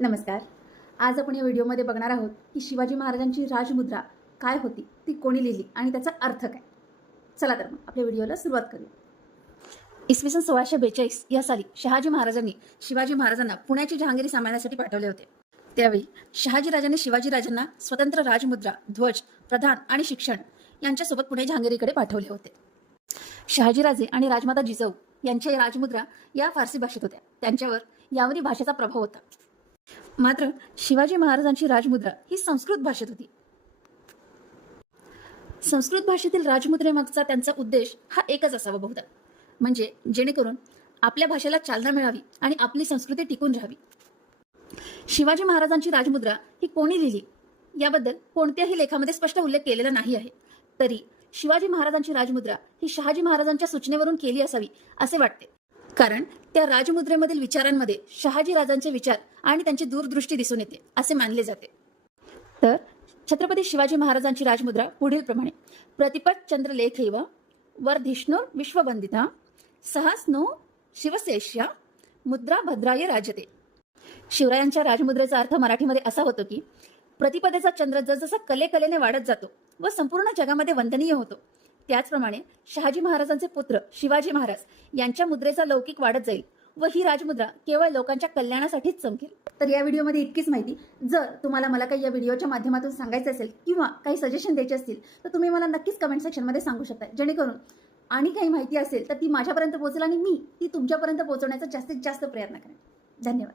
नमस्कार. आज आपण या व्हिडिओमध्ये बघणार आहोत की शिवाजी महाराजांची राजमुद्रा काय होती ती कोणी लिहिली आणि त्याचा अर्थ काय? चला तर मग आपल्या व्हिडिओला सुरुवात करूया. इसवी सन सोळाशे बेचाळीस या साली शहाजी महाराजांनी शिवाजी महाराजांना पुण्याची जहांगीरी सांभाळण्यासाठी पाठवले होते. त्यावेळी शहाजी राजांनी शिवाजी राजांना स्वतंत्र राजमुद्रा ध्वज प्रधान आणि शिक्षण यांच्यासोबत पुणे जहांगिरीकडे पाठवले होते. शहाजीराजे आणि राजमाता जिजाऊ यांच्या राजमुद्रा या फारसी भाषेत होत्या. त्यांच्यावर यावरी भाषेचा प्रभाव होता. मात्र शिवाजी महाराजांची राजमुद्रा ही संस्कृत भाषेत होती. संस्कृत भाषेतील राजमुद्रेमागचा त्यांचा उद्देश हा एकच असावा बहुधा. म्हणजे जेणेकरून आपल्या भाषेला चालना मिळावी आणि आपली संस्कृती टिकून राहावी. शिवाजी महाराजांची राजमुद्रा ही कोणी लिहिली? याबद्दल कोणत्याही लेखामध्ये स्पष्ट उल्लेख केलेला नाही आहे. तरी शिवाजी महाराजांची राजमुद्रा ही शहाजी महाराजांच्या सूचनेवरून केली असावी असे वाटते. कारण त्या राजमुद्रेमधील विचारांमध्ये शहाजी राजांचे विचार आणि त्यांची दूरदृष्टी दिसून येते असे मानले जाते. तर छत्रपती शिवाजी महाराजांची राजमुद्रा पुढील प्रमाणे प्रतिपट चंद्रलेखैव वर्धिष्णू विश्वबंदिता सहस्नो शिवसेष्या मुद्रा भद्राय राजते. शिवरायांच्या राजमुद्रेचा अर्थ मराठीमध्ये असा होतो की प्रतिपदेचा चंद्र जसजसा कलेकलेने वाढत जातो व संपूर्ण जगामध्ये वंदनीय होतो. त्याचप्रमाणे शहाजी महाराजांचे पुत्र शिवाजी महाराज यांच्या मुद्रेचा लौकिक वाढत जाईल व ही राजमुद्रा केवळ लोकांच्या कल्याणासाठीच चमकेल. तर या व्हिडिओमध्ये इतकीच माहिती. जर तुम्हाला मला काही या व्हिडिओच्या माध्यमातून सांगायचं असेल किंवा काही सजेशन द्यायचे असतील तर तुम्ही मला नक्कीच कमेंट सेक्शनमध्ये सांगू शकता. जेणेकरून आणि काही माहिती असेल तर ती माझ्यापर्यंत पोहोचेल आणि मी ती तुमच्यापर्यंत पोहोचवण्याचा जास्तीत जास्त प्रयत्न करेन. धन्यवाद.